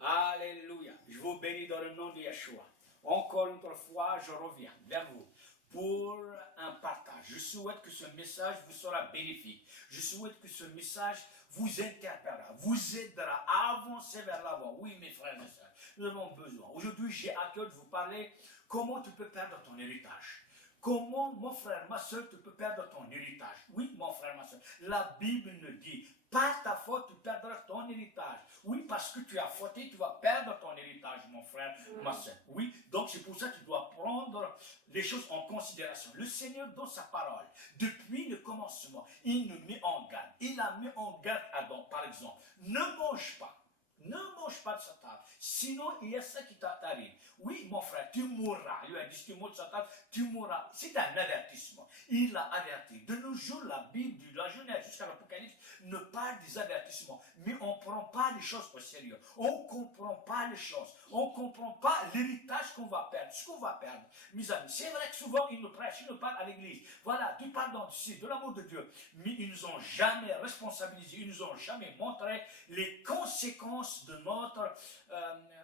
Alléluia. Je vous bénis dans le nom de Yeshua. Encore une fois, je reviens vers vous pour un partage. Je souhaite que ce message vous sera bénéfique. Je souhaite que ce message vous interpellera, vous aidera à avancer vers l'avant. Oui, mes frères et sœurs, nous avons besoin. Aujourd'hui, j'ai à cœur de vous parler comment tu peux perdre ton héritage. Comment, mon frère, ma soeur, tu peux perdre ton héritage? Oui, mon frère, ma soeur, la Bible nous dit, par ta faute, tu perdras ton héritage. Oui, parce que tu as fauté, tu vas perdre ton héritage, mon frère, ma soeur. Oui, donc c'est pour ça que tu dois prendre les choses en considération. Le Seigneur, dans sa parole, depuis le commencement, il nous met en garde. Il a mis en garde Adam, par exemple. Ne mange pas. Ne mange pas de sa table. Sinon, il y a ça qui t'arrive. Oui, mon frère, tu mourras. Il lui a dit, si tu manges de sa table, tu mourras. C'est un avertissement. Il l'a averti. De nos jours, la Bible, de la Genèse jusqu'à l'Apocalypse, ne parle des avertissements. Mais on ne prend pas les choses au sérieux. On ne comprend pas les choses. On ne comprend pas l'héritage qu'on va perdre. Ce qu'on va perdre. Mes amis, c'est vrai que souvent, ils nous prêchent, ils nous parlent à l'église. Voilà, du pardon, de l'amour de Dieu. Mais ils ne nous ont jamais responsabilisés. Ils ne nous ont jamais montré les conséquences de notre...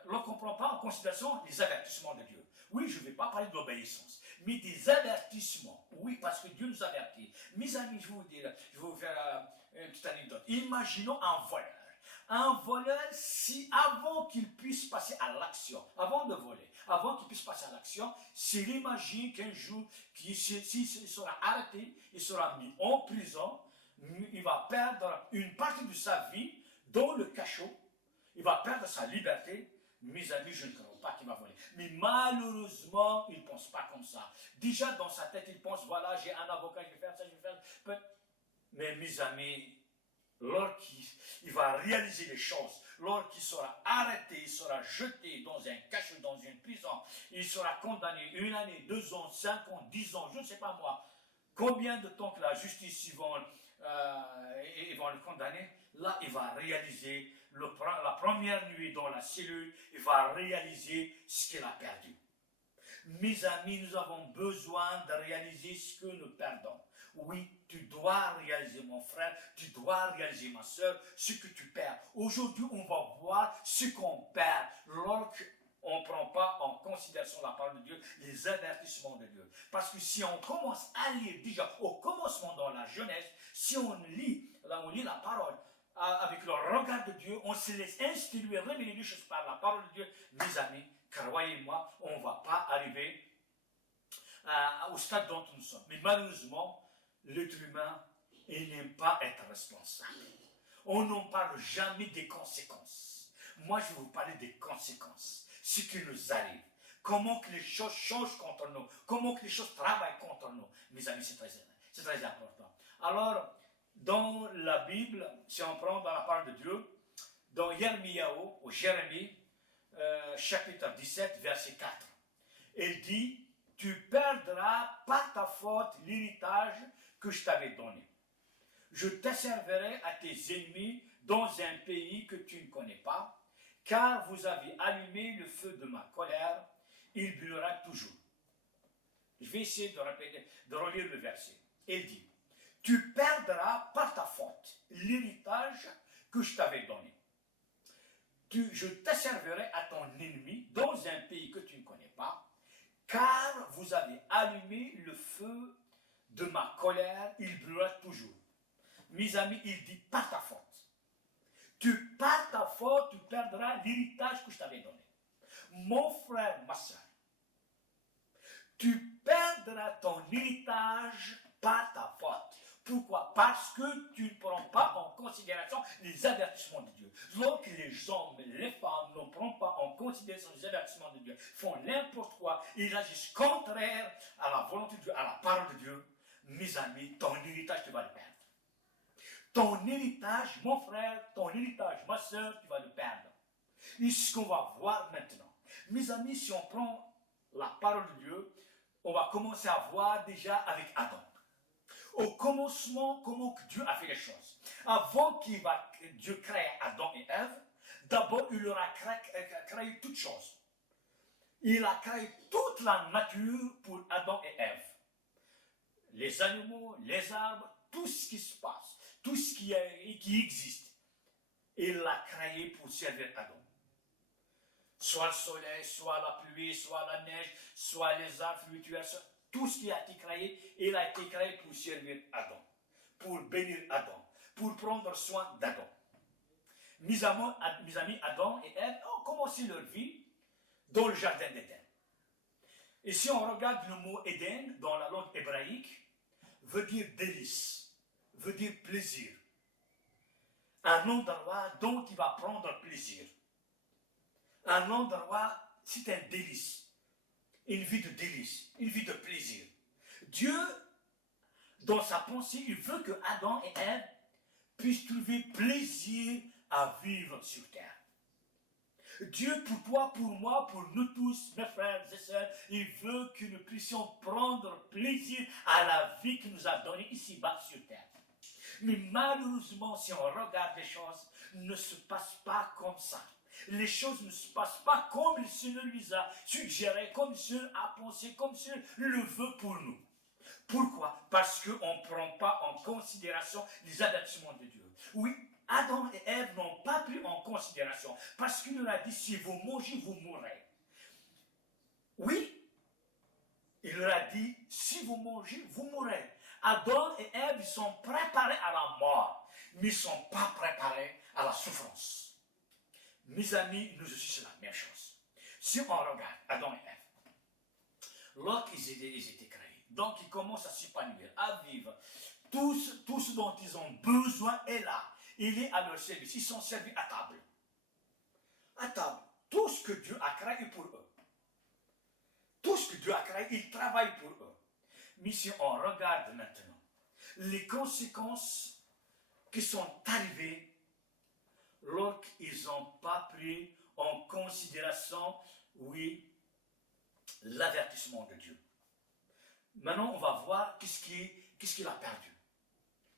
lorsqu'on ne prend pas en considération les avertissements de Dieu. Oui, je ne vais pas parler de l'obéissance, mais des avertissements. Oui, parce que Dieu nous avertit. Mes amis, je vais vous faire une petite anecdote. Imaginons un voleur. Un voleur, si avant qu'il puisse passer à l'action, avant de voler, avant qu'il puisse passer à l'action, s'il imagine qu'un jour, s'il sera arrêté, il sera mis en prison, il va perdre une partie de sa vie dans le cachot, il va perdre sa liberté. Mes amis, je ne crois pas qu'il va voler. Mais malheureusement, il ne pense pas comme ça. Déjà dans sa tête, il pense, voilà, j'ai un avocat, je vais faire ça, je vais faire ça. Mais mes amis, lorsqu'il va réaliser les choses, lorsqu'il sera arrêté, il sera jeté dans un cachot, dans une prison, il sera condamné 1 année, 2 ans, 5 ans, 10 ans, je ne sais pas moi, combien de temps que la justice ils vont le condamner. Là, il va réaliser la première nuit dans la cellule, il va réaliser ce qu'il a perdu. Mes amis, nous avons besoin de réaliser ce que nous perdons. Oui, tu dois réaliser, mon frère, tu dois réaliser, ma soeur, ce que tu perds. Aujourd'hui, on va voir ce qu'on perd lorsqu'on ne prend pas en considération la parole de Dieu, les avertissements de Dieu. Parce que si on commence à lire déjà au commencement dans la Genèse, si on lit la parole, avec le regard de Dieu, on se laisse instruire, révéler les choses par la parole de Dieu, mes amis, croyez-moi, on ne va pas arriver au stade dont nous sommes. Mais malheureusement, l'être humain, il n'aime pas être responsable. On n'en parle jamais des conséquences. Moi, je vais vous parler des conséquences, ce qui nous arrive. Comment que les choses changent contre nous, comment que les choses travaillent contre nous. Mes amis, c'est très important. Alors, dans la Bible, si on prend dans la parole de Dieu, dans Yirmiyahu, ou Jérémie, chapitre 17, verset 4, il dit, tu perdras par ta faute l'héritage que je t'avais donné. Je t'asservirai à tes ennemis dans un pays que tu ne connais pas, car vous avez allumé le feu de ma colère, il brûlera toujours. Je vais essayer de relire le verset. Il dit, tu perdras par ta faute l'héritage que je t'avais donné. Je t'asservirai à ton ennemi dans un pays que tu ne connais pas, car vous avez allumé le feu de ma colère, il brûlera toujours. Mes amis, il dit par ta faute. Par ta faute, tu perdras l'héritage que je t'avais donné. Mon frère, ma soeur, tu perdras ton héritage par ta faute. Pourquoi? Parce que tu ne prends pas en considération les avertissements de Dieu. Lorsque les hommes, les femmes ne prennent pas en considération les avertissements de Dieu, font n'importe quoi, ils agissent contraire à la volonté de Dieu, à la parole de Dieu, mes amis, ton héritage, tu vas le perdre. Ton héritage, mon frère, ton héritage, ma soeur, tu vas le perdre. Et ce qu'on va voir maintenant. Mes amis, si on prend la parole de Dieu, on va commencer à voir déjà avec Adam. Au commencement, comment Dieu a fait les choses. Avant Dieu crée Adam et Ève, d'abord il leur a créé toutes choses. Il a créé toute la nature pour Adam et Ève. Les animaux, les arbres, tout ce qui se passe, tout ce qui existe. Il l'a créé pour servir Adam. soit le soleil, soit la pluie, soit la neige, soit les arbres fruitiers, tout ce qui a été créé, il a été créé pour servir Adam, pour bénir Adam, pour prendre soin d'Adam. Mes amis Adam et Ève ont commencé leur vie dans le jardin d'Éden. Et si on regarde le mot Éden dans la langue hébraïque, veut dire délice, veut dire plaisir. Un endroit dont il va prendre plaisir. Un endroit, c'est un délice. Une vie de délice, une vie de plaisir. Dieu, dans sa pensée, il veut que Adam et Ève puissent trouver plaisir à vivre sur terre. Dieu, pour toi, pour moi, pour nous tous, mes frères et sœurs, il veut que nous puissions prendre plaisir à la vie qu'il nous a donnée ici-bas sur terre. Mais malheureusement, si on regarde les choses, ne se passent pas comme ça. Les choses ne se passent pas comme le Seigneur nous a suggéré, comme le Seigneur a pensé, comme le Seigneur le veut pour nous. Pourquoi? Parce qu'on ne prend pas en considération les avertissements de Dieu. Oui, Adam et Ève n'ont pas pris en considération, parce qu'il leur a dit, si vous mangez, vous mourrez. Oui, il leur a dit, si vous mangez, vous mourrez. Adam et Ève sont préparés à la mort, mais ils ne sont pas préparés à la souffrance. Mes amis, nous aussi, c'est la même chose. Si on regarde Adam et Ève, lorsqu'ils étaient créés, donc ils commencent à s'épanouir, à vivre, tout ce dont ils ont besoin est là. Il est à leur service. Ils sont servis à table. À table. Tout ce que Dieu a créé est pour eux. Tout ce que Dieu a créé, il travaille pour eux. Mais si on regarde maintenant les conséquences qui sont arrivées lorsqu'ils n'ont pas pris en considération, oui, l'avertissement de Dieu. Maintenant, on va voir qu'est-ce qu'il a perdu.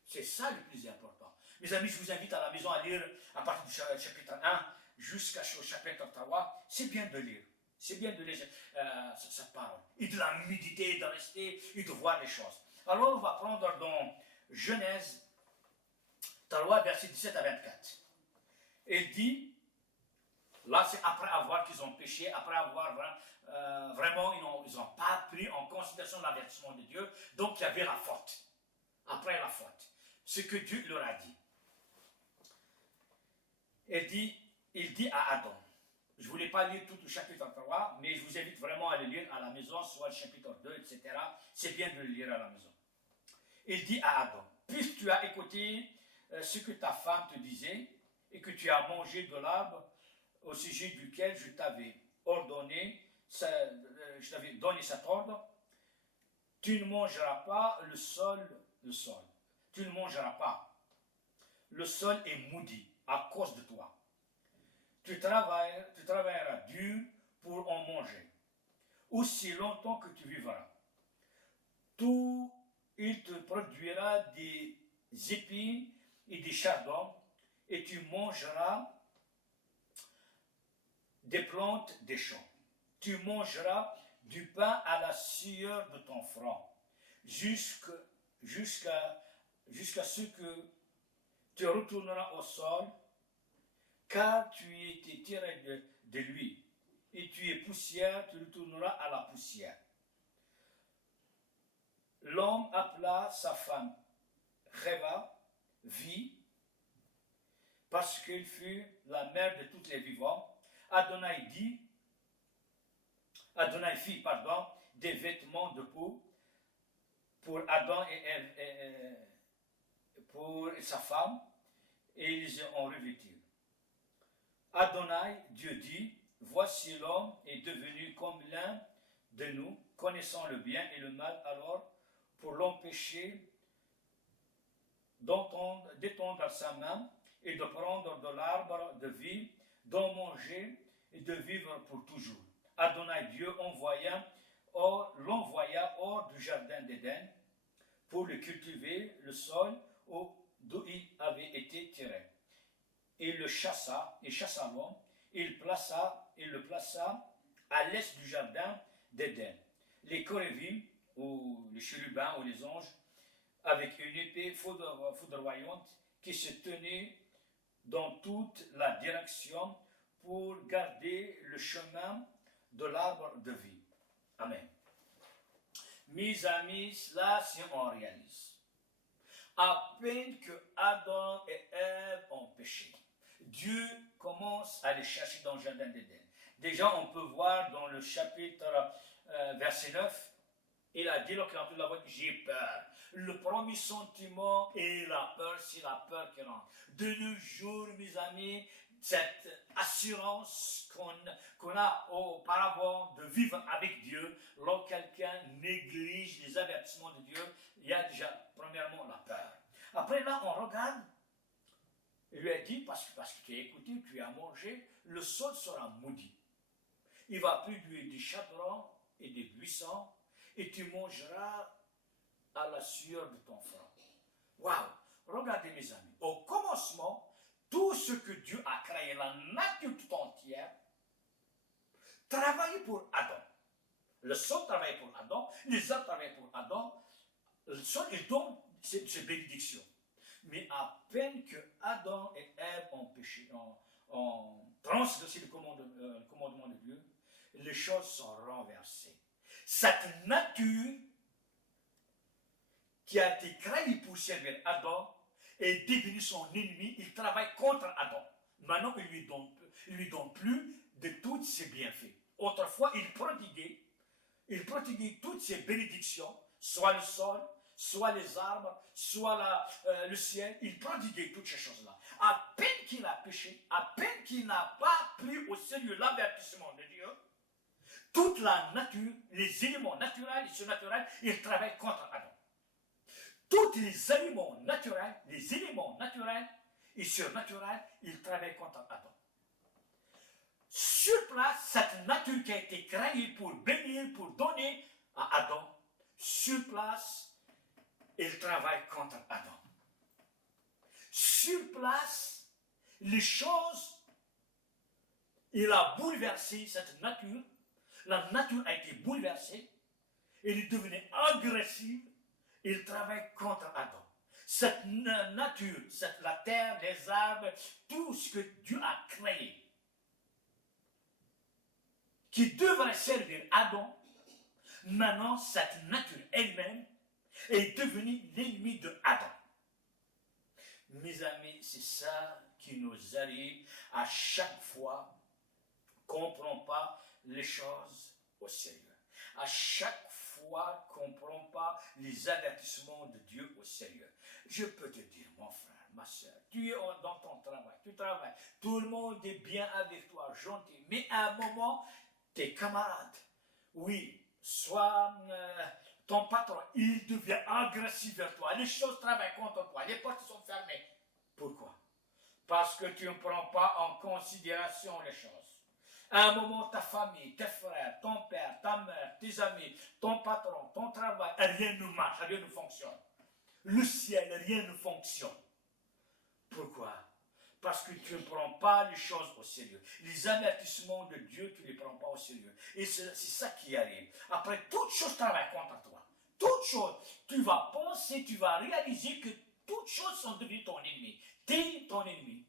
C'est ça le plus important. Mes amis, je vous invite à la maison à lire à partir du chapitre 1 jusqu'au chapitre 3. C'est bien de lire. C'est bien de lire cette parole. Et de la méditer, de rester et de voir les choses. Alors, on va prendre dans Genèse 3, versets 17 à 24. Il dit, là c'est après avoir qu'ils ont péché, après avoir vraiment, ils n'ont pas pris en considération l'avertissement de Dieu, donc il y avait la faute. Après la faute. Ce que Dieu leur a dit. Il dit à Adam, je ne voulais pas lire tout le chapitre 3, mais je vous invite vraiment à le lire à la maison, soit le chapitre 2, etc. C'est bien de le lire à la maison. Il dit à Adam, puisque tu as écouté ce que ta femme te disait, et que tu as mangé de l'arbre au sujet duquel je t'avais donné cet ordre, tu ne mangeras pas le sol. Tu ne mangeras pas. Le sol est maudit à cause de toi. Tu travailleras dur pour en manger, aussi longtemps que tu vivras. Il te produira des épines et des chardons, et tu mangeras des plantes des champs. Tu mangeras du pain à la sueur de ton front, jusqu'à ce que tu retourneras au sol, car tu étais tiré de lui, et tu es poussière, tu retourneras à la poussière. L'homme appela sa femme Réva, vie, parce qu'elle fut la mère de tous les vivants. Adonai fit, des vêtements de peau pour Adam et pour sa femme, et ils en revêtirent. Adonai, Dieu dit, voici l'homme est devenu comme l'un de nous, connaissant le bien et le mal, alors pour l'empêcher d'étendre sa main et de prendre de l'arbre de vie, d'en manger et de vivre pour toujours. Adonai Dieu l'envoya hors du jardin d'Éden pour le cultiver, le sol d'où il avait été tiré. Il le chassa l'homme, il le plaça à l'est du jardin d'Éden. Les chérubins, ou les chérubins, ou les anges, avec une épée foudroyante qui se tenait dans toute la direction pour garder le chemin de l'arbre de vie. Amen. Mes amis, là, si on réalise, à peine que Adam et Ève ont péché, Dieu commence à les chercher dans le jardin d'Éden. Déjà, on peut voir dans le chapitre verset 9, il a dit lorsqu'il a entendu la voix, j'ai peur. Le premier sentiment est la peur, c'est la peur qui rentre. De nos jours, mes amis, cette assurance qu'on a auparavant de vivre avec Dieu, lorsque quelqu'un néglige les avertissements de Dieu, il y a déjà premièrement la peur. Après là, on regarde, il lui a dit, parce que tu as écouté, tu as mangé, le sol sera maudit. Il va produire du charbon et des buissons, et tu mangeras à la sueur de ton front. Waouh! Regardez mes amis, au commencement, tout ce que Dieu a créé, la nature tout entière, travaillait pour Adam. Le sol travaillait pour Adam, les arbres travaillaient pour Adam, le sol il donne ses bénédictions. Mais à peine que Adam et Ève ont péché, ont transgressé le commandement de Dieu, les choses sont renversées. Cette nature qui a été créée pour servir Adam est devenue son ennemi. Il travaille contre Adam. Maintenant, il lui donne plus de tous ses bienfaits. Autrefois, il prodiguait toutes ses bénédictions, soit le sol, soit les arbres, soit le ciel. Il prodiguait toutes ces choses-là. À peine qu'il a péché, à peine qu'il n'a pas pris au sérieux l'avertissement de Dieu, toute la nature, les éléments naturels et surnaturels, ils travaillent contre Adam. Tous les éléments naturels et surnaturels, ils travaillent contre Adam. Sur place, cette nature qui a été créée pour bénir, pour donner à Adam, sur place, il travaille contre Adam. Sur place, les choses, il a bouleversé cette nature. La nature a été bouleversée. Elle est devenue agressive. Il travaille contre Adam. Cette nature, la terre, les arbres, tout ce que Dieu a créé, qui devrait servir Adam, maintenant cette nature elle-même est devenue l'ennemi de Adam. Mes amis, c'est ça qui nous arrive à chaque fois qu'on ne prend pas les choses au sérieux. À chaque fois qu'on ne prend pas les avertissements de Dieu au sérieux. Je peux te dire, mon frère, ma soeur, tu es dans ton travail, tu travailles, tout le monde est bien avec toi, gentil, mais à un moment, tes camarades, oui, soit ton patron, il devient agressif vers toi, les choses travaillent contre toi, les portes sont fermées. Pourquoi? Parce que tu ne prends pas en considération les choses. À un moment, ta famille, tes frères, ton père, ta mère, tes amis, ton patron, ton travail, rien ne marche, rien ne fonctionne. Le ciel, rien ne fonctionne. Pourquoi? Parce que tu ne prends pas les choses au sérieux. Les avertissements de Dieu, tu ne les prends pas au sérieux. Et c'est ça qui arrive. Après, toutes choses travaillent contre toi. Toutes choses. Tu vas penser, tu vas réaliser que toutes choses sont devenues ton ennemi. Tu es ton ennemi.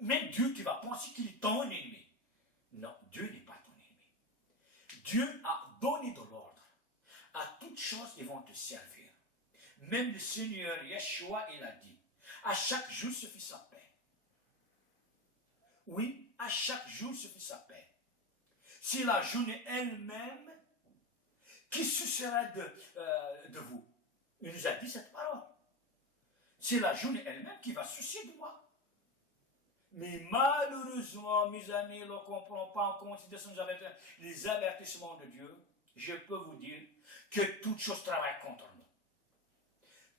Même Dieu, tu vas penser qu'il est ton ennemi. Non, Dieu n'est pas ton ennemi. Dieu a donné de l'ordre. À toutes choses, ils vont te servir. Même le Seigneur Yeshua, il a dit, à chaque jour suffit sa paix. Oui, à chaque jour suffit sa paix. C'est la journée elle-même qui suffira de vous. Il nous a dit cette parole. C'est la journée elle-même qui va soucier de moi. Mais malheureusement, mes amis, lorsqu'on ne prend pas en considération les avertissements de Dieu, je peux vous dire que toutes choses travaillent contre nous.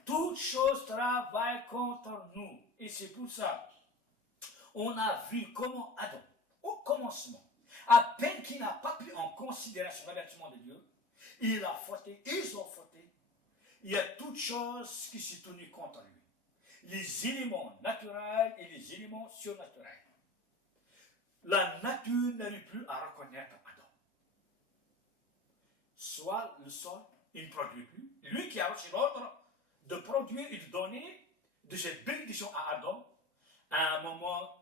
Toutes choses travaillent contre nous. Et c'est pour ça, on a vu comment Adam, au commencement, à peine qu'il n'a pas pris en considération l'avertissement de Dieu, il a fauté, ils ont fauté. Il y a toutes choses qui se tournent contre lui. Les éléments naturels et les éléments surnaturels. La nature n'arrive plus à reconnaître Adam. Soit le sol, il ne produit plus. Lui qui a reçu l'ordre de produire et de donner de cette bénédiction à Adam, à un moment,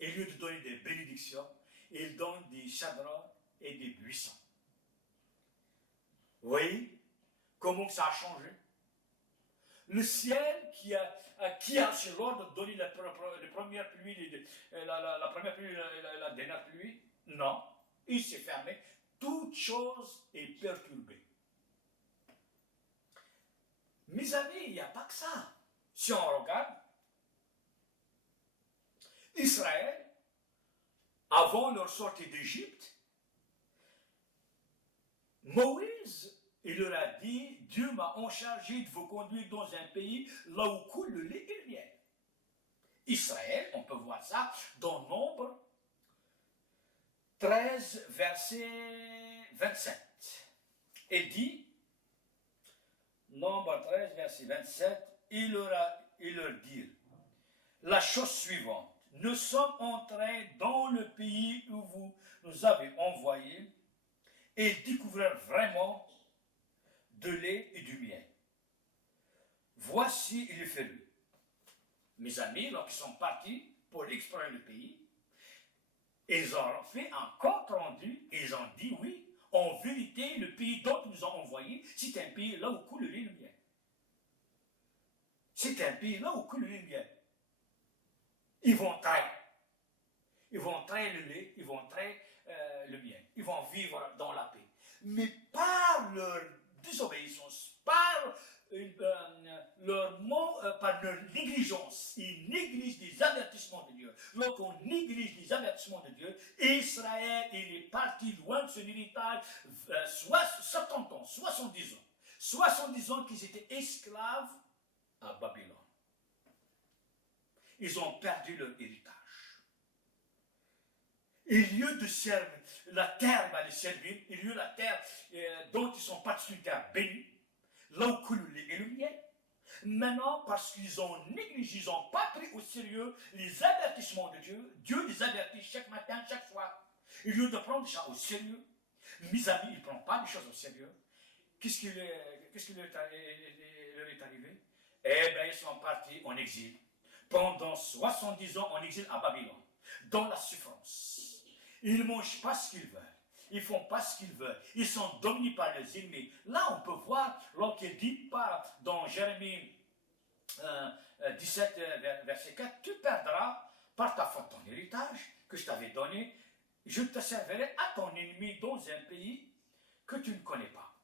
au lieu de donner des bénédictions, il donne des chaudrons et des buissons. Vous voyez comment ça a changé? Le ciel qui a sur l'ordre de donner la première pluie, la première pluie, la dernière pluie, non, il s'est fermé. Toute chose est perturbée. Mes amis, il n'y a pas que ça. Si on regarde, Israël, avant leur sortie d'Égypte, Moïse, il leur a dit, Dieu m'a enchargé de vous conduire dans un pays là où coule le lait et le miel. Israël, on peut voir ça dans Nombre 13, verset 27. Et dit, Nombre 13, verset 27, il leur dit la chose suivante. Nous sommes entrés dans le pays où vous nous avez envoyés et découvrir vraiment de lait et du miel. Voici il est fait. Mes amis, lorsqu'ils sont partis pour explorer le pays, ils ont fait un compte rendu et ils ont dit oui, en vérité, le pays dont ils nous ont envoyés, c'est un pays là où coule le lait et le miel. C'est un pays là où coule le lait et le miel. Ils vont traire. Ils vont traire le lait, ils vont traire le miel. Ils vont vivre dans la paix. Mais par leur désobéissance, par par leur négligence, ils négligent les avertissements de Dieu. Lorsqu'on néglige les avertissements de Dieu, Israël, il est parti loin de son héritage, 70 ans, 70 ans. 70 ans qu'ils étaient esclaves à Babylone. Ils ont perdu leur héritage. Et au lieu de servir, la terre va les servir, et au lieu de la terre dont ils sont partis, une terre bénie, là où coule le lait et le miel. Maintenant, parce qu'ils ont négligé, ils n'ont pas pris au sérieux les avertissements de Dieu, Dieu les avertit chaque matin, chaque soir. Et au lieu de prendre ça au sérieux, mes amis, ils ne prennent pas les choses au sérieux. Qu'est-ce qui leur est arrivé? Eh bien, ils sont partis en exil. Pendant 70 ans en exil à Babylone, dans la souffrance. Ils ne mangent pas ce qu'ils veulent. Ils ne font pas ce qu'ils veulent. Ils sont dominés par les ennemis. Là, on peut voir, lorsqu'il dit dans Jérémie 17, verset 4, tu perdras par ta faute ton héritage que je t'avais donné. Je te servirai à ton ennemi dans un pays que tu ne connais pas.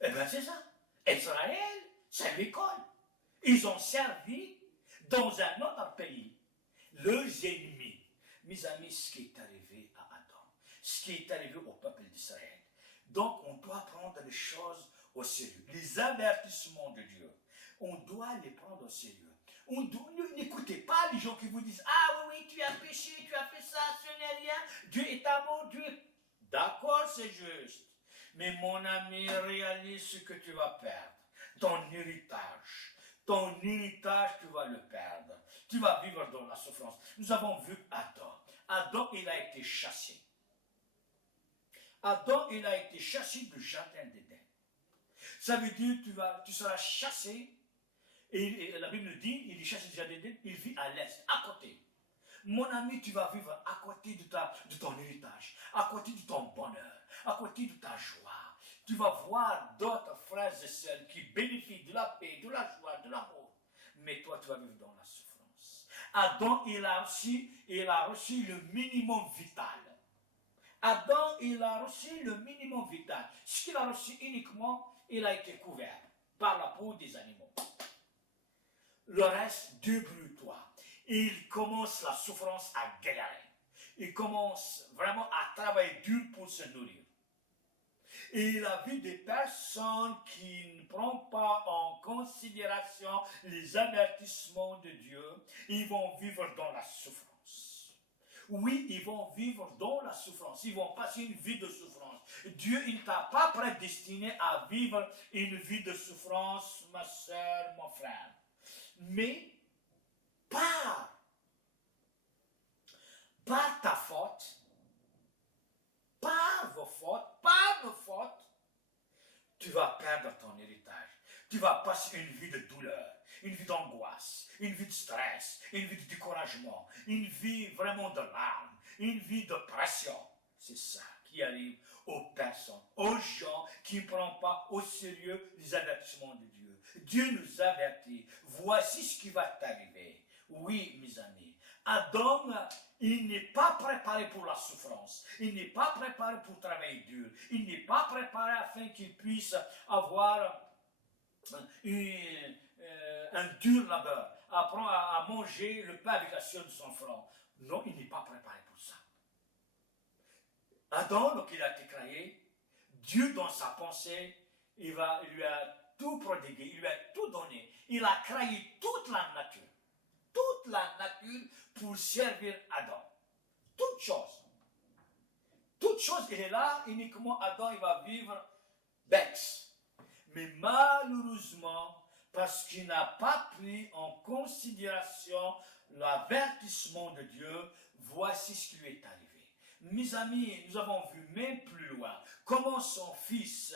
Eh bien, c'est ça. Israël, c'est l'école. Ils ont servi dans un autre pays leurs ennemis. Mes amis, ce qui est arrivé à Adam, ce qui est arrivé au peuple d'Israël. Donc, on doit prendre les choses au sérieux. Les avertissements de Dieu, on doit les prendre au sérieux. N'écoutez pas les gens qui vous disent « Ah oui, tu as péché, tu as fait ça, ce n'est rien, Dieu est amour, Dieu est... » D'accord, c'est juste. Mais mon ami, réalise ce que tu vas perdre. Ton héritage. Ton héritage, tu vas le perdre. Tu vas vivre dans la souffrance. Nous avons vu Adam. Adam, il a été chassé. Adam, il a été chassé du jardin d'Éden. Ça veut dire que tu seras chassé. Et la Bible dit, il est chassé du jardin d'Éden, il vit à l'est, à côté. Mon ami, tu vas vivre à côté de ton héritage, à côté de ton bonheur, à côté de ta joie. Tu vas voir d'autres frères et sœurs qui bénéficient de la paix, de la joie, de l'amour. Mais toi, tu vas vivre dans la souffrance. Adam, il a reçu le minimum vital. Adam, il a reçu le minimum vital. Ce qu'il a reçu uniquement, il a été couvert par la peau des animaux. Le reste, débrouille-toi. Il commence la souffrance à galérer. Il commence vraiment à travailler dur pour se nourrir. Et il a vu des personnes qui ne prennent pas en considération les avertissements de Dieu. Ils vont vivre dans la souffrance. Oui, ils vont vivre dans la souffrance. Ils vont passer une vie de souffrance. Dieu, il ne t'a pas prédestiné à vivre une vie de souffrance, ma soeur, mon frère. Mais par ta faute, par vos fautes, par nos fautes, tu vas perdre ton héritage. Tu vas passer une vie de douleur. une vie d'angoisse, une vie de stress, une vie de découragement, une vie vraiment de larmes, une vie de pression. C'est ça qui arrive aux personnes, aux gens qui ne prennent pas au sérieux les avertissements de Dieu. Dieu nous avertit, voici ce qui va t'arriver. Oui, mes amis, Adam, il n'est pas préparé pour la souffrance, il n'est pas préparé pour travailler dur, il n'est pas préparé afin qu'il puisse avoir un dur labeur, apprendre à manger le pain avec la sueur de son front. Non, il n'est pas préparé pour ça. Adam, donc il a été créé, Dieu dans sa pensée, il lui a tout prodigué, il lui a tout donné. Il a créé toute la nature pour servir Adam. Toute chose. Toute chose, il est là, uniquement Adam, il va vivre Bex. Mais malheureusement, parce qu'il n'a pas pris en considération l'avertissement de Dieu, voici ce qui lui est arrivé. Mes amis, nous avons vu même plus loin comment son fils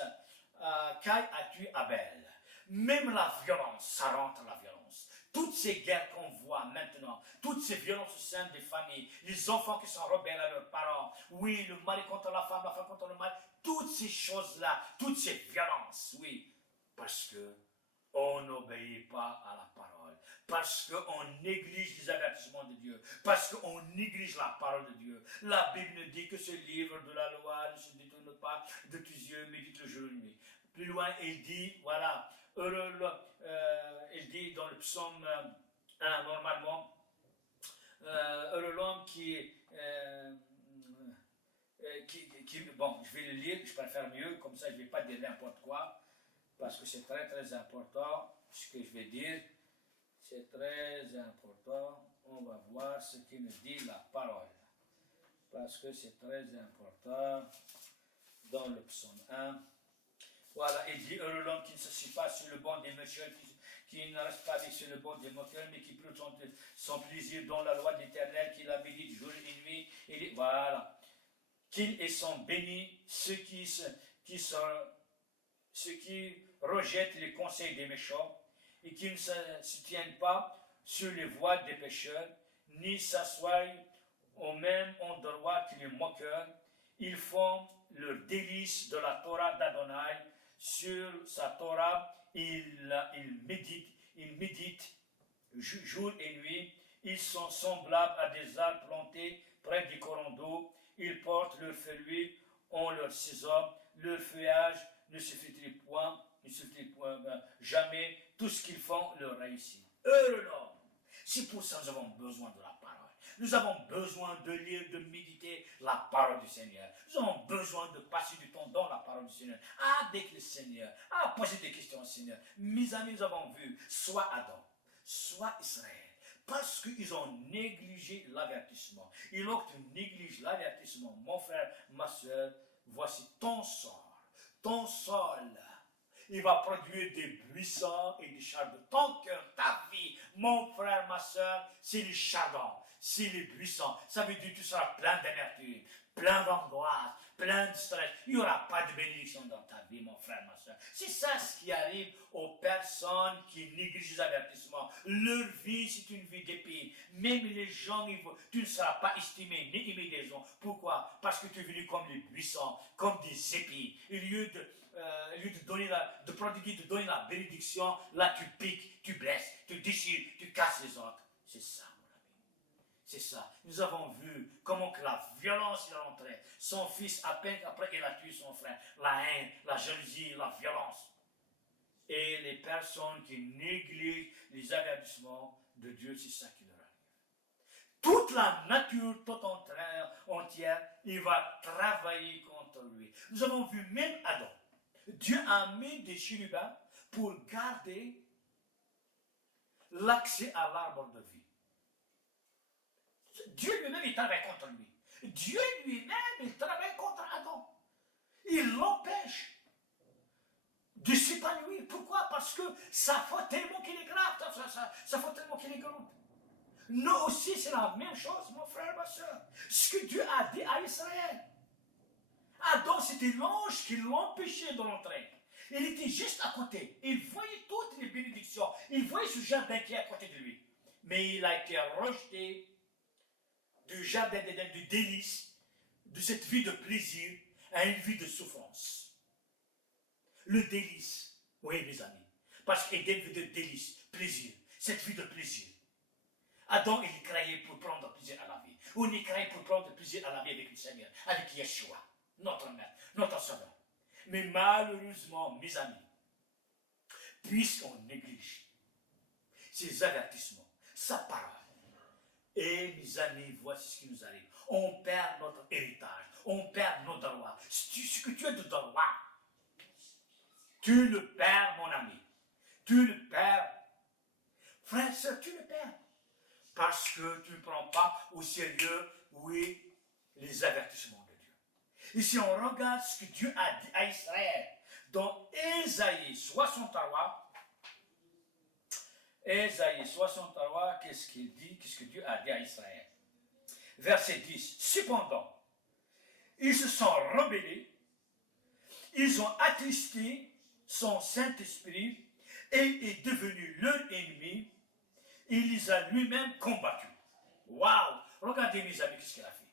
Caïn a tué Abel. Même la violence, ça rentre la violence. Toutes ces guerres qu'on voit maintenant, toutes ces violences au sein des familles, les enfants qui sont rebelles à leurs parents, oui, le mari contre la femme contre le mari, toutes ces choses-là, toutes ces violences, oui, parce que on n'obéit pas à la parole, parce qu'on néglige les avertissements de Dieu, parce qu'on néglige la parole de Dieu. La Bible dit que ce livre de la loi ne se détourne pas de tes yeux, médite le jour et la nuit. Plus loin, il dit, voilà, il dit dans le psaume 1, normalement, heureux l'homme bon, je vais le lire, je préfère mieux, comme ça je ne vais pas dire n'importe quoi, parce que c'est très très important, ce que je vais dire, c'est très important, on va voir ce qui nous dit la parole, parce que c'est très important dans le psaume 1. Voilà, il dit, heureux l'homme qui ne s'assied pas sur le banc des méchants, qui ne reste pas sur le banc des moqueurs, mais qui prend son plaisir dans la loi de l'Éternel, qui la médite jour et nuit. Il dit, voilà, qu'ils et sont bénis ceux qui rejettent les conseils des méchants, et qui ne se tiennent pas sur les voies des pécheurs, ni s'assoient au même endroit que les moqueurs. Ils font leur délice de la Torah d'Adonai. Sur sa Torah, ils méditent jour et nuit. Ils sont semblables à des arbres plantés près des courants d'eau. Ils portent leurs feuilles en leur saison. Leur feuillage ne se flétrit point, jamais. Tout ce qu'ils font leur réussit. Heureux l'homme. C'est pour ça que nous avons besoin de la parole. Nous avons besoin de lire, de méditer la parole du Seigneur. Nous avons besoin de passer du temps dans la parole du Seigneur, avec le Seigneur, à poser des questions au Seigneur. Mes amis, nous avons vu, soit Adam, soit Israël, parce qu'ils ont négligé l'avertissement. Et lorsque tu négliges l'avertissement, mon frère, ma soeur, voici ton sort, ton sol. Il va produire des buissons et des chardons. Ton cœur, ta vie, mon frère, ma soeur, c'est les chardons, c'est les buissons. Ça veut dire que tu seras plein d'amertume, plein d'angoisse, plein de stress. Il n'y aura pas de bénédiction dans ta vie, mon frère, ma soeur. C'est ça ce qui arrive aux personnes qui négligent les avertissements. Leur vie, c'est une vie d'épine. Même les gens, tu ne seras pas estimé ni aimé des gens. Pourquoi? Parce que tu es venu comme les buissons, comme des épines. Au lieu de prodiguer, de donner la bénédiction, là tu piques, tu blesses, tu déchires, tu casses les autres. C'est ça, mon ami. C'est ça. Nous avons vu comment que la violence est rentrée. Son fils, à peine après, il a tué son frère. La haine, la jalousie, la violence. Et les personnes qui négligent les avertissements de Dieu, c'est ça qui leur arrive. Toute la nature tout entière, il va travailler contre lui. Nous avons vu même Adam. Dieu a mis des chérubins pour garder l'accès à l'arbre de vie. Dieu lui-même, il travaille contre lui. Dieu lui-même, il travaille contre Adam. Il l'empêche de s'épanouir. Pourquoi? Parce que ça fait tellement qu'il est grave, ça fait tellement qu'il est grand. Nous aussi, c'est la même chose, mon frère, ma soeur. Ce que Dieu a dit à Israël. Adam, c'était l'ange qui l'empêchait de rentrer. Il était juste à côté. Il voyait toutes les bénédictions. Il voyait ce jardin qui est à côté de lui. Mais il a été rejeté du jardin d'Éden, du délice, de cette vie de plaisir à une vie de souffrance. Le délice, oui mes amis, parce qu'Éden veut dire délice, plaisir, cette vie de plaisir. Adam, il est créé pour prendre plaisir à la vie. On est créé pour prendre plaisir à la vie avec le Seigneur, avec Yeshua, notre Maître, notre Sauveur. Mais malheureusement, mes amis, puisqu'on néglige ses avertissements, sa parole, et mes amis, voici ce qui nous arrive. On perd notre héritage, on perd nos droits. Ce que tu as de droit, tu le perds, mon ami. Tu le perds. Frère, sœur, tu le perds. Parce que tu ne prends pas au sérieux, oui, les avertissements de Dieu. Et si on regarde ce que Dieu a dit à Israël dans Ésaïe 63, Ésaïe 63, qu'est-ce qu'il dit? Qu'est-ce que Dieu a dit à Israël? Verset 10. Cependant, ils se sont rebellés, ils ont attristé son Saint-Esprit et est devenu leur ennemi. Il les a lui-même combattus. Waouh! Regardez mes amis, qu'est-ce qu'il a fait?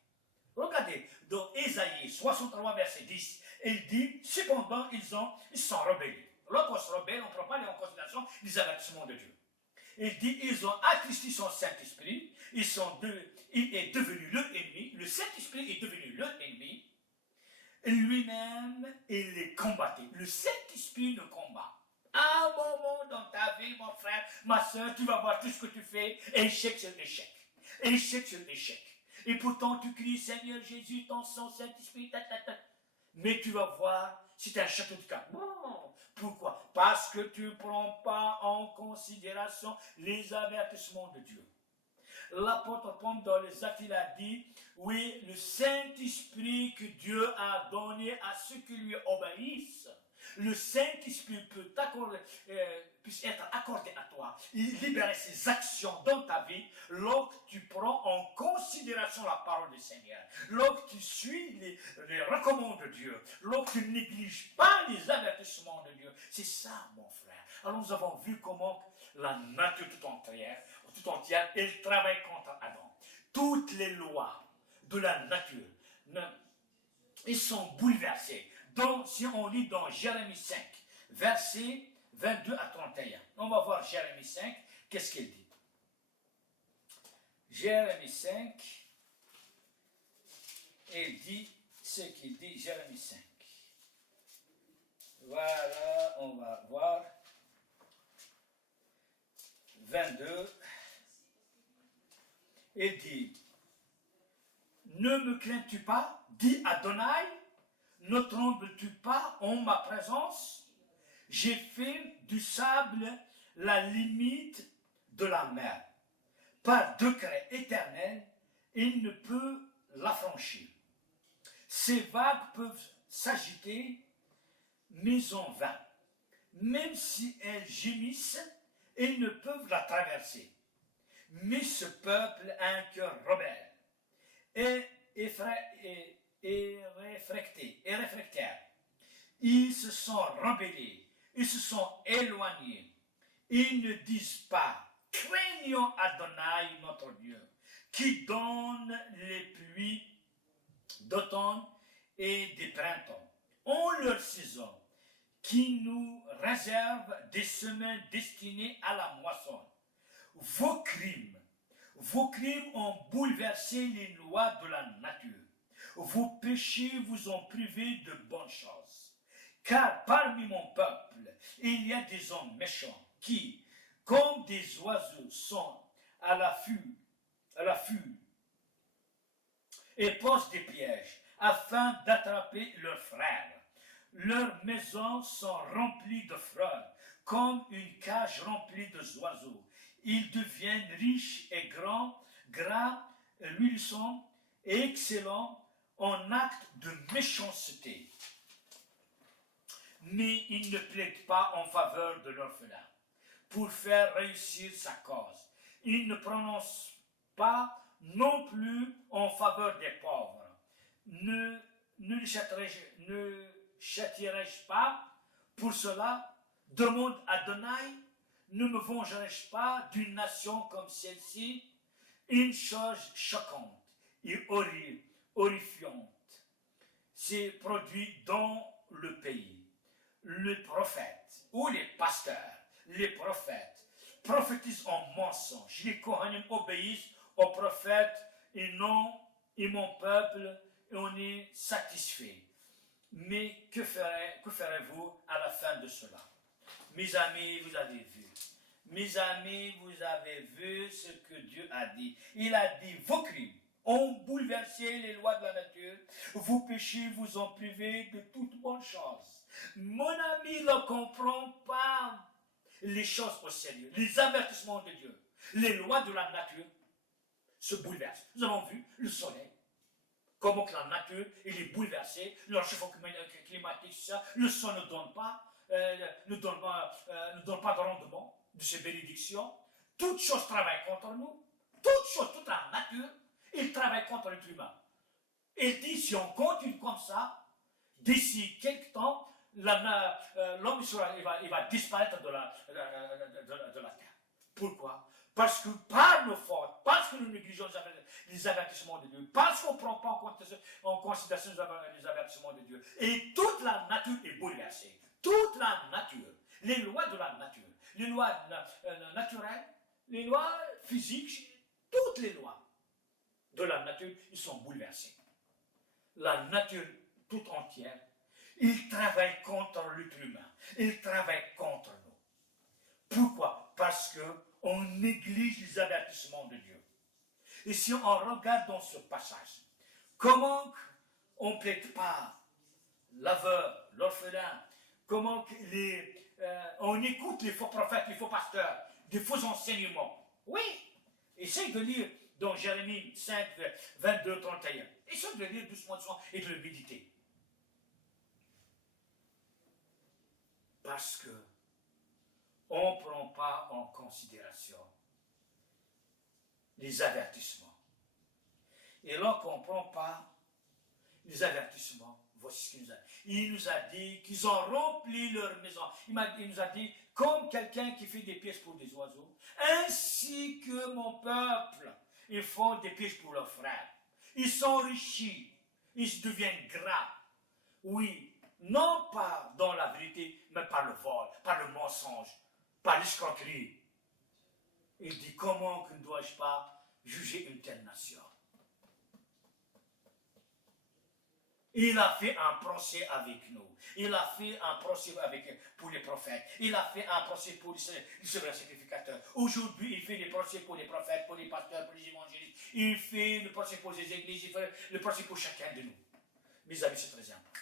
Regardez, dans Ésaïe 63, verset 10, il dit, cependant, ils se sont rebellés. Lorsqu'on se rebelle, on ne prend pas en considération les avertissements de Dieu. Il dit, ils ont attristé son Saint-Esprit, il est devenu leur ennemi, le Saint-Esprit est devenu leur ennemi, et lui-même, il les combattait. Le Saint-Esprit le combat. À un moment dans ta vie, mon frère, ma soeur, tu vas voir tout ce que tu fais, échec sur échec. Échec sur échec. Et pourtant, tu cries, Seigneur Jésus, ton sang, Saint-Esprit, mais tu vas voir, c'est un château de cartes. Non. Pourquoi? Parce que tu ne prends pas en considération les avertissements de Dieu. L'apôtre Paul dans les Actes, il a dit, oui, le Saint-Esprit que Dieu a donné à ceux qui lui obéissent, le Saint-Esprit puisse être accordé à toi, libérer ses actions dans ta vie, lorsque tu prends en considération la parole du Seigneur, lorsque tu suis les recommandations de Dieu, lorsque tu ne négliges pas les avertissements de Dieu. C'est ça, mon frère. Alors nous avons vu comment la nature tout entière, elle travaille contre Adam. Toutes les lois de la nature, ils sont bouleversées. Donc, si on lit dans Jérémie 5, versets 22 à 31, on va voir Jérémie 5, qu'est-ce qu'il dit? Jérémie 5, il dit ce qu'il dit, Jérémie 5. Voilà, on va voir. 22, il dit, ne me crains-tu pas, dit Adonai, ne trembles-tu pas en ma présence? J'ai fait du sable la limite de la mer. Par décret éternel, il ne peut l'affranchir. Ces vagues peuvent s'agiter, mais en vain. Même si elles gémissent, ils ne peuvent la traverser. Mais ce peuple a un cœur rebelle et réfractaire. Ils se sont rebellés, ils se sont éloignés. Ils ne disent pas, craignons Adonai notre Dieu, qui donne les pluies d'automne et des printemps, en leur saison, qui nous réserve des semaines destinées à la moisson. Vos crimes ont bouleversé les lois de la nature. Vos péchés vous ont privé de bonnes choses. Car parmi mon peuple, il y a des hommes méchants qui, comme des oiseaux, sont à l'affût et posent des pièges afin d'attraper leurs frères. Leurs maisons sont remplies de fleurs, comme une cage remplie d'oiseaux. Ils deviennent riches et gras, luisants et excellents en actes de méchanceté. Mais ils ne plaident pas en faveur de l'orphelin pour faire réussir sa cause. Ils ne prononcent pas non plus en faveur des pauvres. Ne châtierai-je pas Pour cela, demande Adonai, ne me vengerai-je pas d'une nation comme celle-ci? Une chose choquante et horrifiante s'est produite dans le pays. Les prophètes ou les pasteurs, les prophètes, prophétisent en mensonge. Les Kohanim obéissent aux prophètes et non, et mon peuple, et on est satisfait. Mais que ferez-vous à la fin de cela? Mes amis, vous avez vu. Mes amis, vous avez vu ce que Dieu a dit. Il a dit, vos crimes ont bouleversé les lois de la nature. Vos péchés vous ont privé de toute bonne chose. Mon ami ne comprend pas les choses au sérieux, les avertissements de Dieu. Les lois de la nature se bouleversent. Nous avons vu le soleil. Comment que la nature est bouleversée, le réchauffement climatique, ça, le sol ne donne pas de rendement de ces bénédictions. Toutes choses travaillent contre nous. Toutes choses, toute la nature, il travaille contre l'être humain. Il dit, si on continue comme ça, d'ici quelques temps, l'homme il va disparaître de la terre. Pourquoi? Parce que par nos fautes, parce que nous négligeons les avertissements de Dieu, parce qu'on ne prend pas en considération les avertissements de Dieu. Et toute la nature est bouleversée. Toute la nature, les lois de la nature, les lois naturelles, les lois physiques, toutes les lois de la nature, ils sont bouleversées. La nature toute entière, il travaille contre l'être humain. Il travaille contre nous. Pourquoi? Parce qu'on néglige les avertissements de Dieu. Et si on regarde dans ce passage, comment on ne plaide pas l'aveugle, l'orphelin, comment on écoute les faux prophètes, les faux pasteurs, des faux enseignements. Oui, essaye de lire dans Jérémie 5, 22, 31. Essaye de lire doucement et de le méditer. Parce que on ne prend pas en considération les avertissements. Et lorsqu'on ne prend pas les avertissements, voici ce qu'il nous a dit. Il nous a dit qu'ils ont rempli leur maison. Il nous a dit, comme quelqu'un qui fait des pièges pour des oiseaux, ainsi que mon peuple, ils font des pièges pour leurs frères. Ils s'enrichissent, ils deviennent gras. Oui, non pas dans la vérité, mais par le vol, par le mensonge, par l'escroquerie. Il dit, comment que ne dois-je pas juger une telle nation? Il a fait un procès avec nous. Il a fait un procès pour les prophètes. Il a fait un procès pour les sacrificateurs. Aujourd'hui, il fait des procès pour les prophètes, pour les pasteurs, pour les évangélistes. Il fait le procès pour les églises. Il fait le procès pour chacun de nous. Mes amis, c'est très important.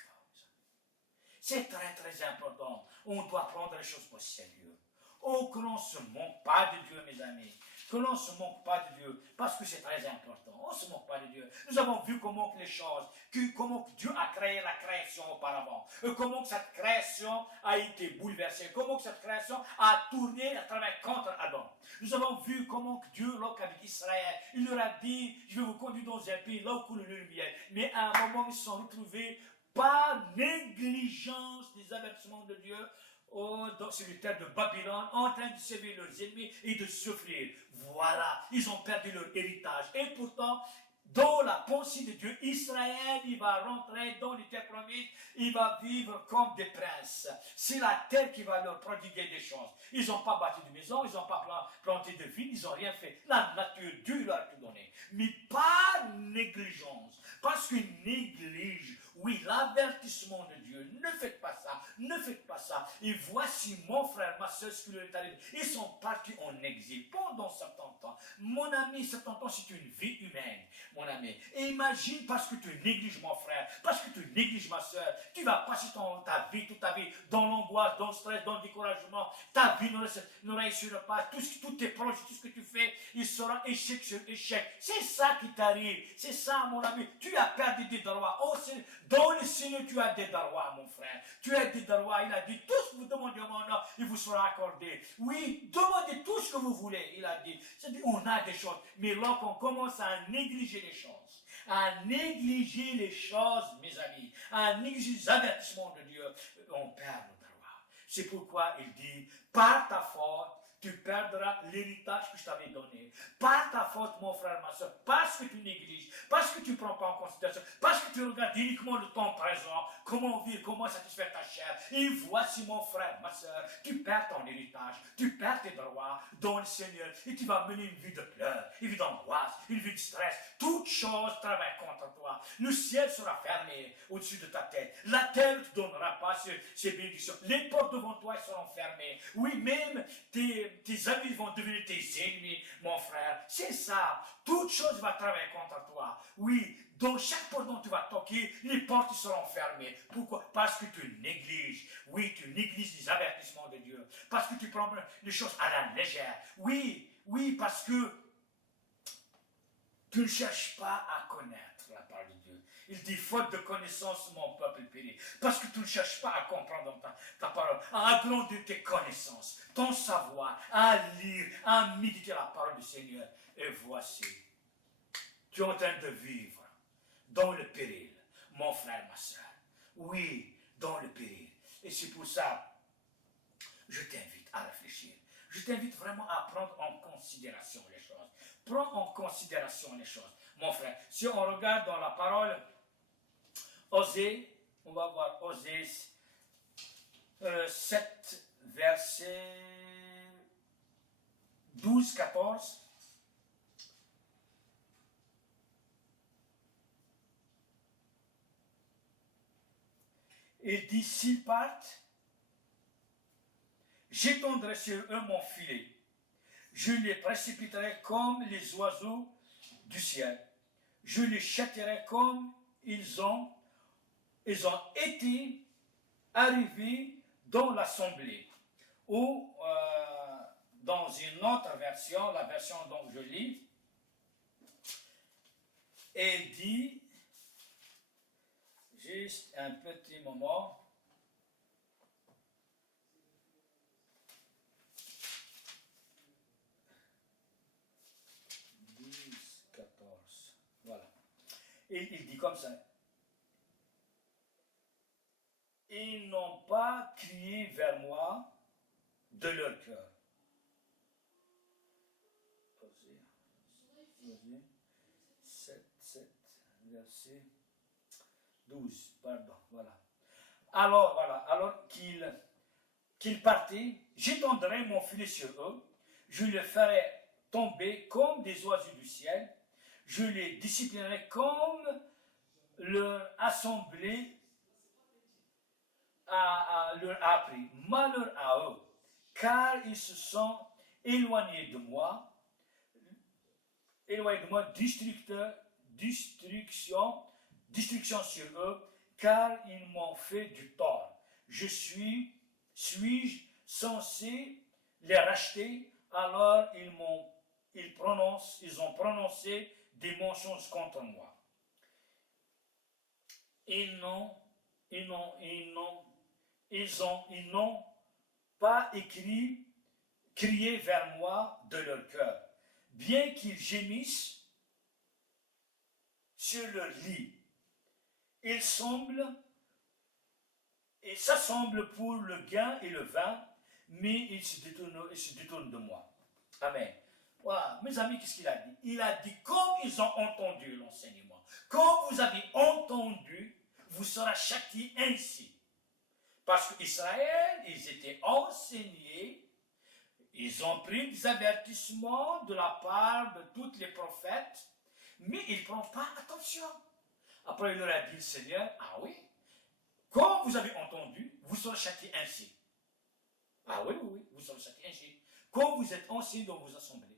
C'est très, très important. On doit prendre les choses au sérieux. Oh, que l'on ne se moque pas de Dieu, mes amis. Que l'on ne se moque pas de Dieu, parce que c'est très important. On ne se moque pas de Dieu. Nous avons vu comment les choses, comment Dieu a créé la création auparavant. Comment cette création a été bouleversée. Comment cette création a tourné à travers contre Adam. Nous avons vu comment Dieu, lorsqu'avec Israël, il leur a dit, je vais vous conduire dans un pays là où coule le miel. Mais à un moment, ils se sont retrouvés par négligence des avertissements de Dieu, sur le terre de Babylone, en train de servir leurs ennemis et de souffrir. Voilà, ils ont perdu leur héritage. Et pourtant, dans la pensée de Dieu, Israël, il va rentrer dans les terres promises, il va vivre comme des princes. C'est la terre qui va leur prodiguer des choses. Ils n'ont pas bâti de maison, ils n'ont pas planté de vignes, ils n'ont rien fait. La nature, Dieu leur a tout donné. Mais pas négligence, parce qu'ils négligent, oui, l'avertissement de Dieu. Ne faites pas ça, ne faites pas ça. Et voici mon frère, ma soeur, ce qui leur est arrivé. Ils sont partis en exil pendant 70 ans. Mon ami, 70 ans, c'est une vie humaine, mon ami. Et imagine, parce que tu négliges mon frère, parce que tu négliges ma soeur, tu vas passer ta vie, toute ta vie, dans l'angoisse, dans le stress, dans le découragement. Ta vie ne réussira pas. Tous tes projets, tout ce que tu fais, il sera échec sur échec. C'est ça qui t'arrive. C'est ça, mon ami. Tu as perdu des droits. Oh, dans le Seigneur, tu as des droits, mon frère. Tu as des droits. Il a dit, tout ce que vous demandez au mon nom, il vous sera accordé. Oui, demandez tout ce que vous voulez, il a dit. C'est-à-dire, on a des choses. Mais lorsqu'on commence à négliger les choses, à négliger les choses, mes amis, à négliger les avertissements de Dieu, on perd nos droits. C'est pourquoi il dit, par ta faute, tu perdras l'héritage que je t'avais donné. Par ta faute, mon frère, ma soeur, parce que tu négliges, parce que tu ne prends pas en considération, parce que tu regardes uniquement le temps présent, comment vivre, comment satisfaire ta chair. Et voici, mon frère, ma soeur, tu perds ton héritage, tu perds tes droits dans le Seigneur, et tu vas mener une vie de pleurs, une vie d'angoisse, une vie de stress. Toutes choses travaillent contre toi. Le ciel sera fermé au-dessus de ta tête. La terre ne te donnera pas ces bénédictions. Les portes devant toi seront fermées. Oui, même tes amis vont devenir tes ennemis, mon frère. C'est ça. Toute chose va travailler contre toi. Oui, dans chaque porte dont tu vas toquer, les portes seront fermées. Pourquoi? Parce que tu négliges. Oui, tu négliges les avertissements de Dieu. Parce que tu prends les choses à la légère. Oui, parce que tu ne cherches pas à connaître la parole de Dieu. Il dit, faute de connaissance, mon peuple périt. Parce que tu ne cherches pas à comprendre ta parole, à agrandir tes connaissances, ton savoir, à lire, à méditer la parole du Seigneur. Et voici, tu es en train de vivre dans le péril, mon frère, ma soeur. Oui, dans le péril. Et c'est pour ça, je t'invite à réfléchir. Je t'invite vraiment à prendre en considération les choses. Prends en considération les choses. Mon frère, si on regarde dans la parole, Osée, on va voir Osée 7, verset 12, 14. Il dit, s'ils partent, j'étendrai sur eux mon filet. Je les précipiterai comme les oiseaux du ciel. Je les châtierai comme ils ont été arrivés dans l'assemblée. Ou dans une autre version, la version dont je lis, elle dit, juste un petit moment, 14, voilà. Et il dit comme ça, ils n'ont pas crié vers moi de leur cœur. Osée 7, verset 12, pardon, voilà. Alors qu'ils partaient, j'étendrai mon filet sur eux, je les ferai tomber comme des oiseaux du ciel, je les disciplinerai comme leur assemblée leur a appris. Malheur à eux, car ils se sont éloignés de moi, destruction sur eux, car ils m'ont fait du tort. Suis-je censé les racheter? Alors ils ont prononcé des mensonges contre moi. Ils n'ont pas crié vers moi de leur cœur, bien qu'ils gémissent sur leur lit. Ils s'assemblent pour le gain et le vin, mais ils se détournent de moi. Amen. Voilà. Mes amis, qu'est-ce qu'il a dit? Il a dit, comme ils ont entendu l'enseignement, comme vous avez entendu, vous serez châtiés ainsi. Parce qu'Israël, ils étaient enseignés, ils ont pris des avertissements de la part de tous les prophètes, mais ils ne prennent pas attention. Après, il leur a dit le Seigneur, ah oui, comme vous avez entendu, vous serez châtiés ainsi. Ah oui, vous serez châtiés ainsi. Comme vous êtes enseigné dans vos assemblées,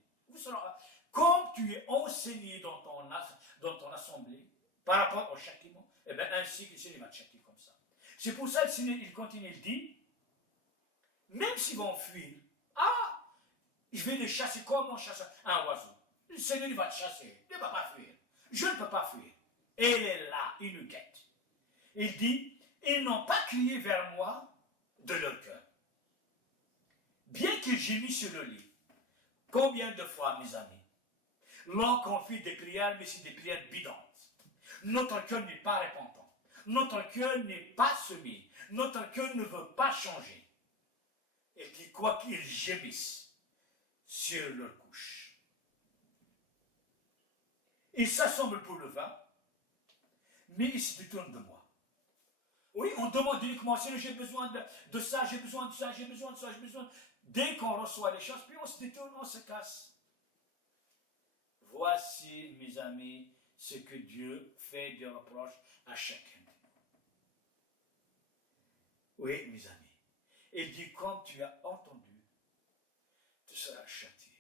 comme tu es enseigné dans ton assemblée, par rapport au châtiment, eh bien ainsi que le Seigneur va te châtier comme ça. C'est pour ça que le Seigneur, il continue, il dit, même s'ils vont fuir, je vais les chasser comme on chasse un oiseau. Le Seigneur, il va te chasser, il ne va pas fuir. Je ne peux pas fuir. Et il est là, il nous guette. Il dit, ils n'ont pas crié vers moi de leur cœur. Bien qu'ils gémissent sur le lit. Combien de fois, mes amis, lorsqu'on fait des prières, mais c'est des prières bidontes, notre cœur n'est pas repentant, notre cœur n'est pas semé, notre cœur ne veut pas changer. Et puis, quoi qu'ils gémissent sur leur couche. Ils s'assemblent pour le vin, mais ils se détournent de moi. Oui, on demande uniquement, Seigneur, j'ai besoin de ça, j'ai besoin de ça, j'ai besoin de ça, j'ai besoin. Dès qu'on reçoit les choses, puis on se détourne, on se casse. Voici, mes amis, ce que Dieu fait de reproche à chacun. Oui, mes amis. Il dit, comme tu as entendu, tu seras châtié.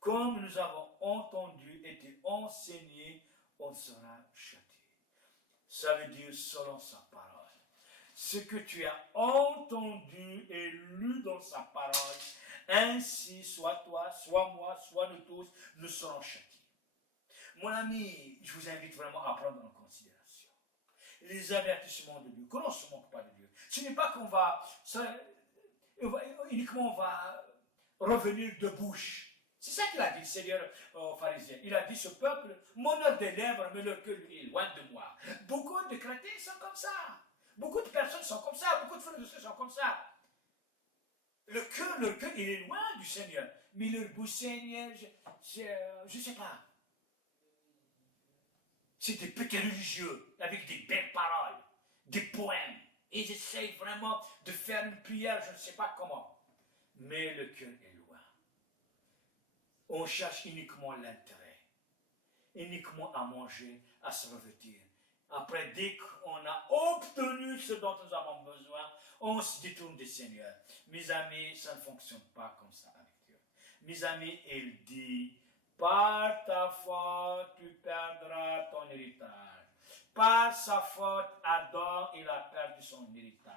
Comme nous avons entendu et été enseignés, on sera châtié. Ça veut dire selon sa parole. Ce que tu as entendu et lu dans sa parole, ainsi, soit toi, soit moi, soit nous tous, nous serons châtiés. Mon ami, je vous invite vraiment à prendre en considération les avertissements de Dieu, que l'on ne se moque pas de Dieu. Ce n'est pas qu'on uniquement on va revenir de bouche. C'est ça qu'il a dit, le Seigneur aux pharisiens. Il a dit, ce peuple m'honore des lèvres, mais leur cœur est loin de moi. Beaucoup de chrétiens sont comme ça. Beaucoup de personnes sont comme ça. Beaucoup de frères et sœurs sont comme ça. Leur cœur, il est loin du Seigneur. Mais leur bouche, Seigneur, je ne sais pas. C'est des petits religieux avec des belles paroles, des poèmes. Et ils essayent vraiment de faire une prière, je ne sais pas comment. Mais le cœur est loin. On cherche uniquement l'intérêt, uniquement à manger, à se revêtir. Après, dès qu'on a obtenu ce dont nous avons besoin, on se détourne du Seigneur. Mes amis, ça ne fonctionne pas comme ça avec Dieu. Mes amis, il dit, par ta faute, tu perdras ton héritage. Par sa faute, Adam, il a perdu son héritage.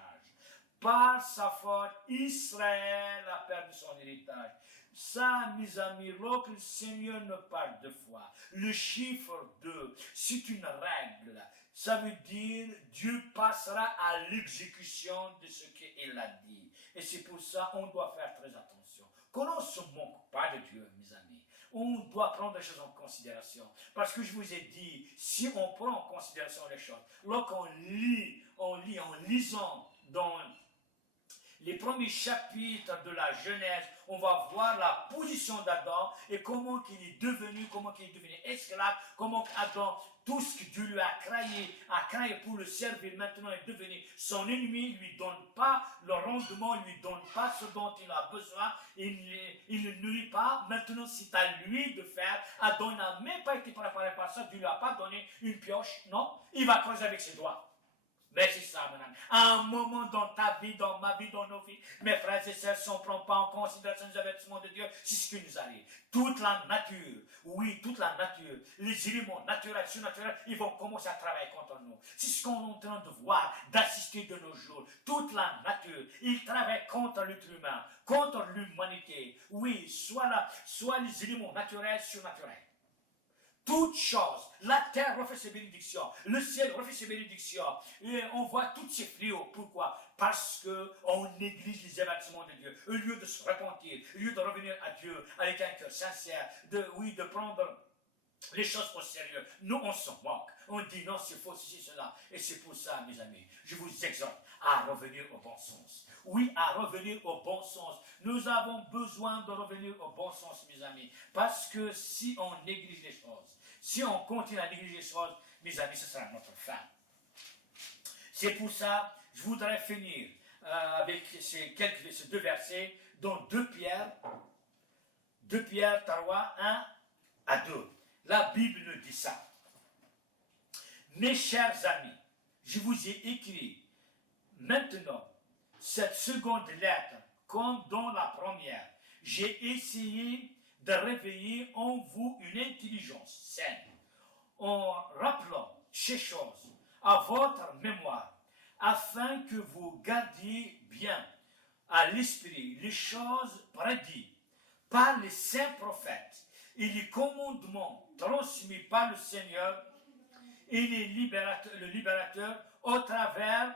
Par sa faute, Israël a perdu son héritage. Ça, mes amis, lorsque le Seigneur ne parle deux fois, le chiffre 2, c'est une règle. Ça veut dire Dieu passera à l'exécution de ce qu'il a dit. Et c'est pour ça qu'on doit faire très attention. Qu'on ne se moque pas de Dieu, mes amis. On doit prendre les choses en considération. Parce que je vous ai dit, si on prend en considération les choses, lorsqu'on lit en lisant dans les premiers chapitres de la Genèse, on va voir la position d'Adam et comment il est devenu esclave, comment Adam, tout ce que Dieu lui a créé pour le servir, maintenant est devenu son ennemi, il ne lui donne pas le rendement, il ne lui donne pas ce dont il a besoin, il ne nourrit pas, maintenant c'est à lui de faire. Adam n'a même pas été préparé par ça, Dieu ne lui a pas donné une pioche, non, il va creuser avec ses doigts. Mais c'est ça, madame. À un moment dans ta vie, dans ma vie, dans nos vies, mes frères et sœurs, si on ne prend pas en considération les avertissements de Dieu, c'est ce qui nous arrive. Toute la nature, oui, toute la nature, les éléments naturels, surnaturels, ils vont commencer à travailler contre nous. C'est ce qu'on est en train de voir, d'assister de nos jours. Toute la nature, ils travaillent contre l'être humain, contre l'humanité. Oui, soit les éléments naturels, surnaturels. Toutes choses, la terre refait ses bénédictions, le ciel refait ses bénédictions, et on voit tous ces fléaux. Pourquoi? Parce qu'on néglige les avertissements de Dieu. Au lieu de se repentir, au lieu de revenir à Dieu avec un cœur sincère, de prendre les choses au sérieux. Nous, on s'en moque. On dit non, c'est faux, c'est cela. Et c'est pour ça, mes amis, je vous exhorte à revenir au bon sens. Oui, à revenir au bon sens. Nous avons besoin de revenir au bon sens, mes amis. Parce que si on néglige les choses, si on continue à négliger les choses, mes amis, ce sera notre fin. C'est pour ça, je voudrais finir avec ces deux versets dans 2 Pierre 3, 1 à 2. La Bible nous dit ça. Mes chers amis, je vous ai écrit maintenant cette seconde lettre comme dans la première. J'ai essayé de réveiller en vous une intelligence saine, en rappelant ces choses à votre mémoire, afin que vous gardiez bien à l'esprit les choses prédites par les saints prophètes et les commandements transmis par le Seigneur et le libérateur au travers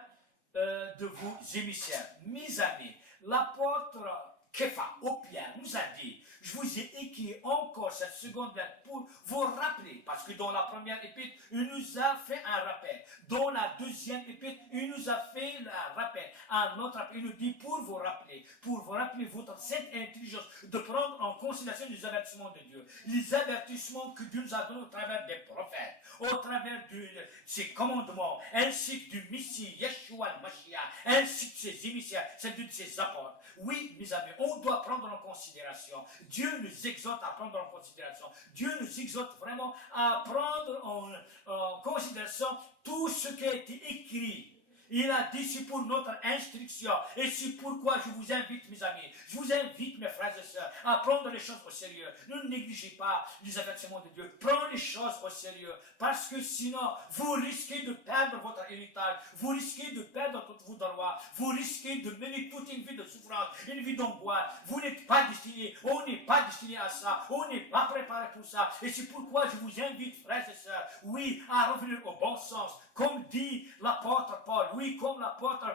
de vos émissaires. Mes amis, l'apôtre Képha, au Pierre, nous a dit, je vous ai écrit encore cette seconde lettre pour vous rappeler, parce que dans la première épître, il nous a fait un rappel. Dans la deuxième épître, il nous a fait un rappel. Un autre rappel, il nous dit pour vous rappeler votre sainte intelligence, de prendre en considération les avertissements de Dieu. Les avertissements que Dieu nous a donnés au travers des prophètes, au travers de ses commandements, ainsi que du Messie, Yeshua le Mashiach, ainsi que ses émissaires, c'est-à-dire de ses apôtres. Oui, mes amis, on doit prendre en considération. Dieu nous exhorte à prendre en considération. Dieu nous exhorte vraiment à prendre en considération tout ce qui a été écrit. Il a dit c'est pour notre instruction. Et c'est pourquoi je vous invite, mes amis, je vous invite, mes frères et sœurs, à prendre les choses au sérieux. Ne négligez pas les avertissements de Dieu. Prenez les choses au sérieux. Parce que sinon, vous risquez de perdre votre héritage. Vous risquez de perdre tous vos droits. Vous risquez de mener toute une vie de souffrance, une vie d'angoisse. Vous n'êtes pas destiné. On n'est pas destiné à ça. On n'est pas préparé pour ça. Et c'est pourquoi je vous invite, frères et sœurs, oui, à revenir au bon sens. Comme dit l'apôtre Paul, oui, comme l'apôtre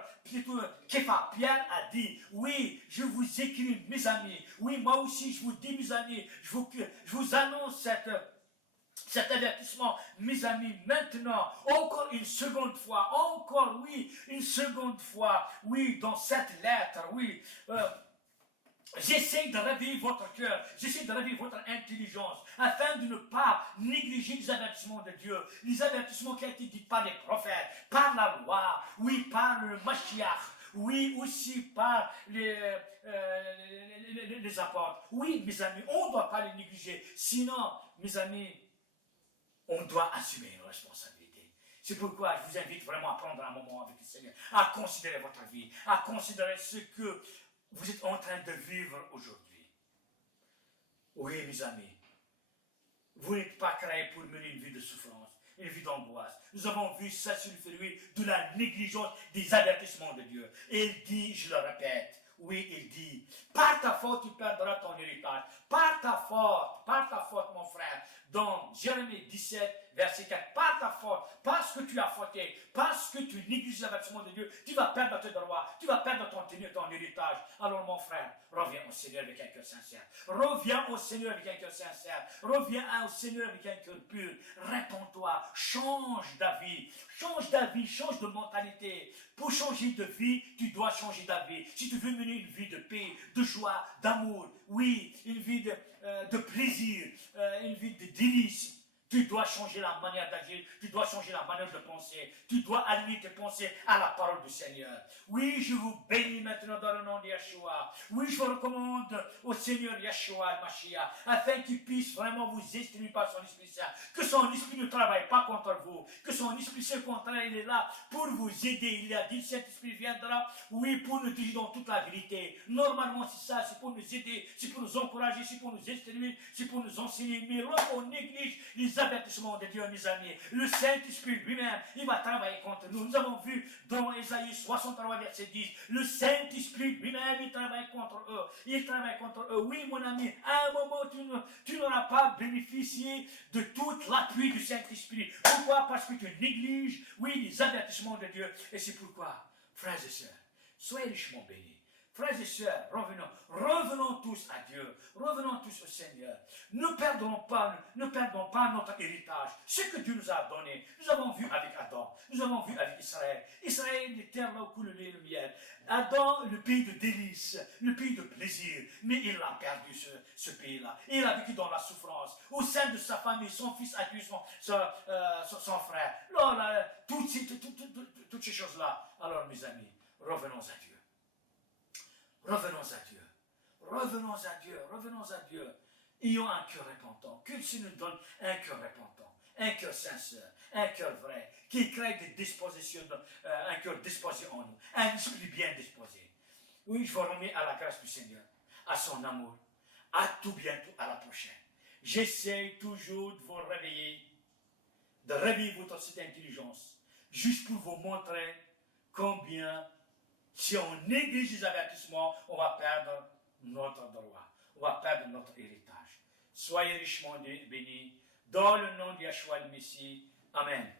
Képha, Pierre a dit, oui, je vous écris, mes amis, oui, moi aussi, je vous dis, mes amis, je vous annonce cet avertissement, mes amis, maintenant, encore une seconde fois, encore, oui, une seconde fois, oui, dans cette lettre, oui, j'essaie de réveiller votre cœur, j'essaie de réveiller votre intelligence, afin de ne pas négliger les avertissements de Dieu, les avertissements qui ont été dits par les prophètes, par la loi, oui, par le Mashiach, oui, aussi par les apôtres. Oui, mes amis, on ne doit pas les négliger, sinon, mes amis, on doit assumer une responsabilité. C'est pourquoi je vous invite vraiment à prendre un moment avec le Seigneur, à considérer votre vie, à considérer ce que vous êtes en train de vivre aujourd'hui. Oui, mes amis, vous n'êtes pas créés pour mener une vie de souffrance, une vie d'angoisse. Nous avons vu ça sur le fruit de la négligence des avertissements de Dieu. Et il dit, je le répète, oui, il dit, par ta faute, tu perdras ton héritage. Par ta faute, mon frère. Dans Jérémie 17, verset 4, par ta faute, parce que tu as fauté, parce que tu négliges l'avertissement de Dieu, tu vas perdre tes droits, tu vas perdre ton héritage. Alors, mon frère, reviens au Seigneur avec un cœur sincère. Reviens au Seigneur avec un cœur sincère. Reviens au Seigneur avec un cœur pur. Réponds-toi, change d'avis, change de mentalité. Pour changer de vie, tu dois changer d'avis. Si tu veux mener une vie de paix, de joie, d'amour, oui, une vie de plaisir, une vie de délice, tu dois changer la manière d'agir, tu dois changer la manière de penser, tu dois aligner tes pensées à la parole du Seigneur. Oui, je vous bénis maintenant dans le nom de Yeshua. Oui, je vous recommande au Seigneur Yeshua le Mashiach, afin qu'il puisse vraiment vous instruire par son Esprit Saint, que son Esprit ne travaille pas contre vous, que son Esprit Saint contraire, il est là pour vous aider. Il a dit, cet Esprit viendra, oui, pour nous dire dans toute la vérité. Normalement, c'est ça, c'est pour nous aider, c'est pour nous encourager, c'est pour nous instruire, c'est pour nous enseigner. Mais lorsqu'on néglige les avertissements de Dieu, mes amis, le Saint-Esprit lui-même, il va travailler contre nous. Nous avons vu dans Ésaïe 63, verset 10, le Saint-Esprit lui-même, il travaille contre eux. Il travaille contre eux. Oui, mon ami, à un moment, tu n'auras pas bénéficié de toute l'appui du Saint-Esprit. Pourquoi? Parce que tu négliges, oui, les avertissements de Dieu. Et c'est pourquoi, frères et sœurs, soyez richement bénis. Frères et sœurs, revenons tous à Dieu, revenons tous au Seigneur. Ne perdons pas notre héritage, ce que Dieu nous a donné. Nous avons vu avec Adam, nous avons vu avec Israël. Israël, les terres là où coule le lait et le miel. Adam, le pays de délices, le pays de plaisir. Mais il a perdu ce pays-là. Il a vécu dans la souffrance. Au sein de sa famille, son fils a tué son frère. Là, toutes ces choses-là. Alors, mes amis, revenons à Dieu. Revenons à Dieu. Revenons à Dieu. Revenons à Dieu. Ayons un cœur repentant. Que Dieu nous donne un cœur repentant, un cœur sincère, un cœur vrai, qui crée des dispositions, un cœur disposé en nous, un esprit bien disposé. Oui, je vous remets à la grâce du Seigneur, à son amour. À tout bientôt, à la prochaine. J'essaie toujours de vous réveiller, de réveiller votre cette intelligence, juste pour vous montrer combien, si on néglige les avertissements, on va perdre notre droit, on va perdre notre héritage. Soyez richement bénis, dans le nom de Yeshua le Messie. Amen.